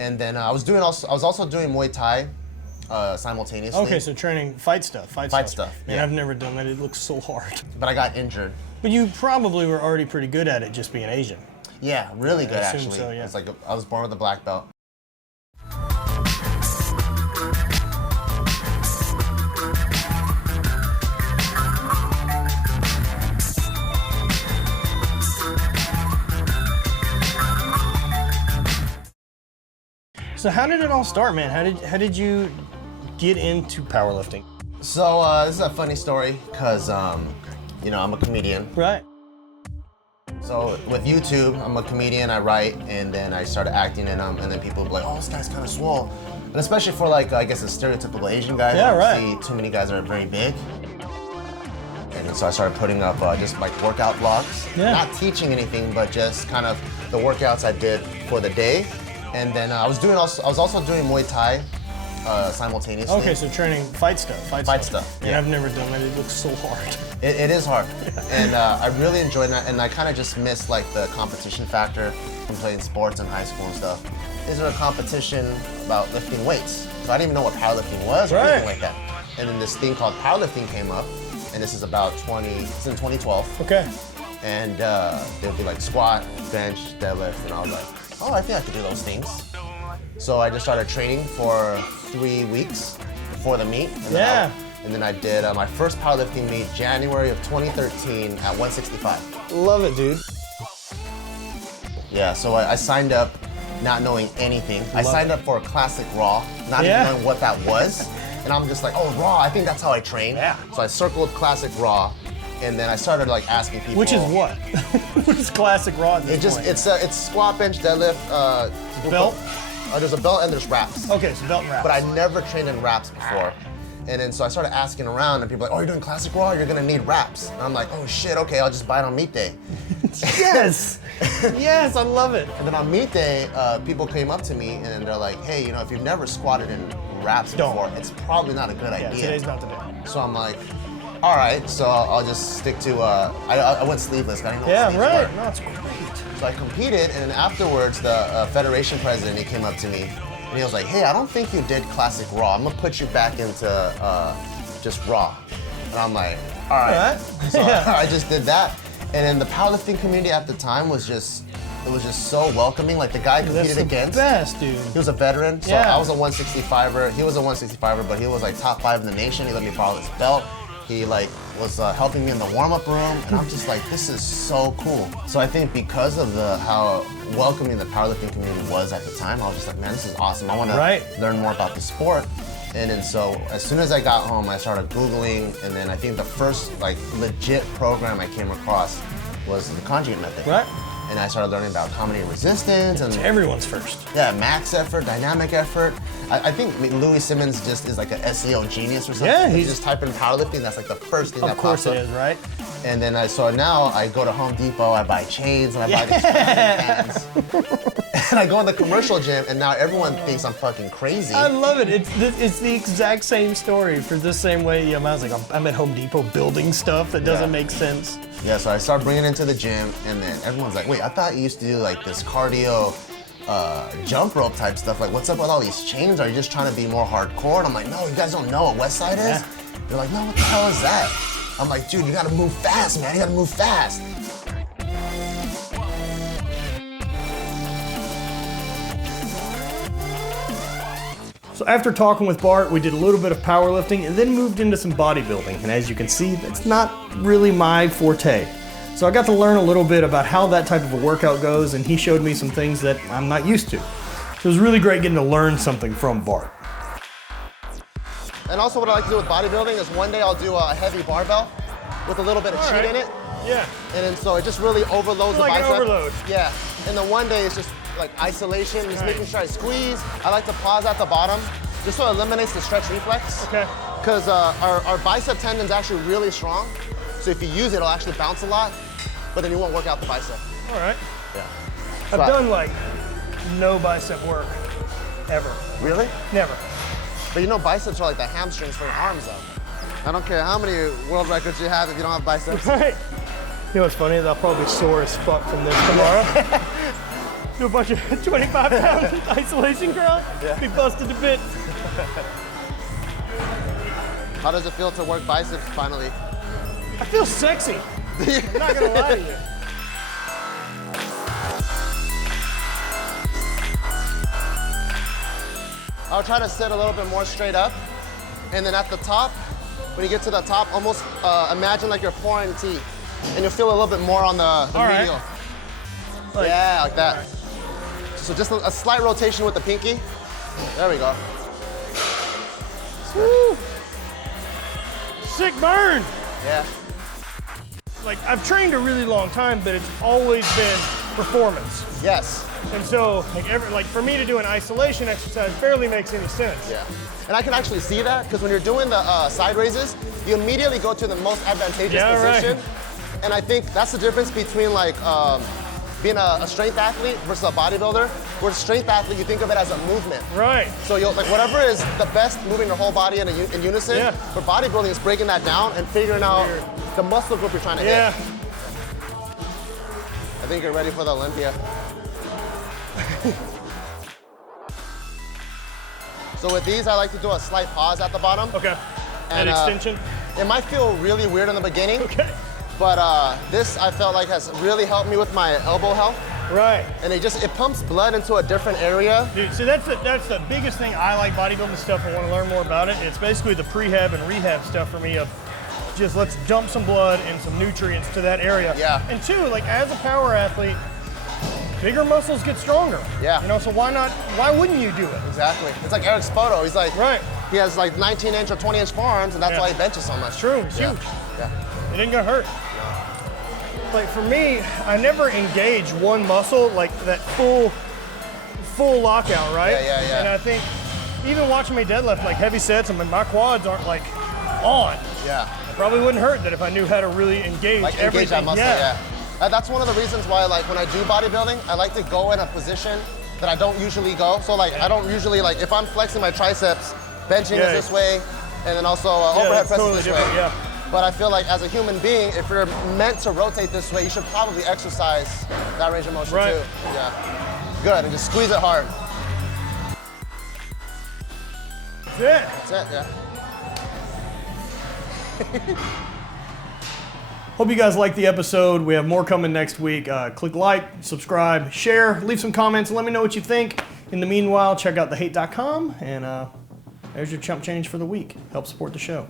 And then I was also doing Muay Thai simultaneously. Okay, so training fight stuff. Fight stuff. Man, yeah. I've never done that. It looks so hard. But I got injured. But you probably were already pretty good at it, just being Asian. Yeah, really good I assume actually. so, yeah. It's like I was born with a black belt. So how did it all start, man? How did you get into powerlifting? So this is a funny story because you know, I'm a comedian. Right. So with YouTube, I'm a comedian. I write, and then I started acting in them, and then people be like, "Oh, this guy's kind of swole," and especially for like I guess a stereotypical Asian guy. Yeah, right. See too many guys that are very big. And so I started putting up just like workout vlogs. Yeah. Not teaching anything, but just kind of the workouts I did for the day. And then I was also doing Muay Thai simultaneously. Okay, so training fight stuff. Fight stuff. Man, I've never done that. It looks so hard. It is hard, and I really enjoyed that. And I kind of just missed like the competition factor from playing sports in high school and stuff. Is there a competition about lifting weights? So I didn't even know what powerlifting was or anything like that. And then this thing called powerlifting came up, and this is about it's in 2012. Okay. And there'd be like squat, bench, deadlift, and I was like, oh, I think I could do those things. So I just started training for 3 weeks before the meet. And then I did my first powerlifting meet January of 2013 at 165. Love it, dude. Yeah, so I signed up not knowing anything. I signed up for a classic raw, not even knowing what that was. And I'm just like, oh, raw, I think that's how I train. Yeah. So I circled classic raw, and then I started like asking people. Which is what? Which is classic raw at this point? It's squat, bench, deadlift. Belt? There's a belt and there's wraps. Okay, so belt and wraps. But I never trained in wraps before. And then so I started asking around, and people were like, oh, you're doing classic raw? You're gonna need wraps. And I'm like, oh shit, okay, I'll just buy it on meet day. Yes! Yes, I love it. And then on meet day, people came up to me and they're like, hey, you know, if you've never squatted in wraps before, it's probably not a good idea. Today's not the day. So I'm like, all right, so I'll just stick to, I went sleeveless, I didn't know what sleeves were. No, it's great. So I competed, and then afterwards, the federation president, he came up to me, and he was like, hey, I don't think you did classic raw. I'm gonna put you back into just raw. And I'm like, all right. So I just did that. And then the powerlifting community at the time was just, it was just so welcoming. Like the guy I competed against. That's the best, dude. He was a veteran, so I was a 165er. He was a 165er, but he was like top 5 in the nation. He let me borrow his belt. He like was helping me in the warm-up room, and I'm just like, this is so cool. So I think because of how welcoming the powerlifting community was at the time, I was just like, man, this is awesome. I want to learn more about the sport. And then so as soon as I got home, I started Googling, and then I think the first like legit program I came across was the conjugate method. Right. And I started learning about comedy and resistance. And everyone's first. Yeah, max effort, dynamic effort. I think Louis Simmons just is like an SEO genius or something. Yeah, he's just type in powerlifting, that's like the first thing that pops up. Of course it is, right? And then so now I go to Home Depot, I buy chains, and I buy these pants. And I go in the commercial gym, and now everyone thinks I'm fucking crazy. I love it. It's the exact same story for the same way. I was like, I'm at Home Depot building stuff that doesn't make sense. Yeah, so I started bringing it into the gym, and then everyone's like, wait, I thought you used to do like this cardio jump rope type stuff. Like, what's up with all these chains? Are you just trying to be more hardcore? And I'm like, no, you guys don't know what West Side is? They're like, no, what the hell is that? I'm like, dude, you gotta move fast, man. You gotta move fast. So after talking with Bart, we did a little bit of powerlifting and then moved into some bodybuilding. And as you can see, that's not really my forte. So I got to learn a little bit about how that type of a workout goes, and he showed me some things that I'm not used to. So it was really great getting to learn something from Bart. And also what I like to do with bodybuilding is one day I'll do a heavy barbell with a little bit of cheat in it. Yeah. And then so it just really overloads the like bicep. An overload. Yeah. And then one day it's just like isolation, just making sure I squeeze. I like to pause at the bottom, just so it eliminates the stretch reflex. Okay. Because our bicep tendon's actually really strong. So if you use it, it'll actually bounce a lot, but then you won't work out the bicep. All right. Yeah. I've done like no bicep work, ever. Really? Never. But you know biceps are like the hamstrings for your arms though. I don't care how many world records you have if you don't have biceps. Right. You know what's funny is I'll probably be sore as fuck from this tomorrow. do a bunch of 25-pound isolation curls, be busted to bits. How does it feel to work biceps finally? I feel sexy. I'm not gonna lie to you. I'll try to sit a little bit more straight up. And then at the top, when you get to the top, almost imagine like you're pouring tea. And you'll feel a little bit more on the medial. Like, yeah, like that. So just a slight rotation with the pinky. There we go. Woo. Sick burn. Yeah. Like, I've trained a really long time, but it's always been performance. Yes. And so, like for me to do an isolation exercise barely makes any sense. Yeah. And I can actually see that because when you're doing the side raises, you immediately go to the most advantageous position. Right. And I think that's the difference between like being a strength athlete versus a bodybuilder. Where a strength athlete, you think of it as a movement. Right. So you'll, like whatever is the best moving your whole body in unison. Yeah. For bodybuilding, it's breaking that down and figuring out the muscle group you're trying to hit. Yeah. I think you're ready for the Olympia. So with these, I like to do a slight pause at the bottom. Okay. And extension? It might feel really weird in the beginning. Okay. But this, I felt like, has really helped me with my elbow health. Right. And it pumps blood into a different area. Dude, so that's the biggest thing I like bodybuilding stuff and want to learn more about it. It's basically the prehab and rehab stuff for me of just let's dump some blood and some nutrients to that area. Yeah. And two, like as a power athlete, bigger muscles get stronger. Yeah. You know, so why wouldn't you do it? Exactly. It's like Eric's photo. He's like, right. He has like 19-inch or 20-inch forearms, and that's why he benches so much. True, it's huge. Yeah. It ain't gonna hurt. Like for me, I never engage one muscle like that full lockout, right? Yeah. And I think even watching me deadlift like heavy sets, I mean my quads aren't like on. Yeah. It probably wouldn't hurt that if I knew how to really engage everything. Engage that muscle, yeah. That's one of the reasons why, like, when I do bodybuilding, I like to go in a position that I don't usually go. So, like, I don't usually, like, if I'm flexing my triceps, benching is this way, and then also overhead press is this way. Yeah. But I feel like as a human being, if you're meant to rotate this way, you should probably exercise that range of motion too. Yeah. Good, and just squeeze it hard. That's it. That's it, yeah. Hope you guys liked the episode. We have more coming next week. Click like, subscribe, share, leave some comments, and let me know what you think. In the meanwhile, check out thehate.com, and there's your chump change for the week. Help support the show.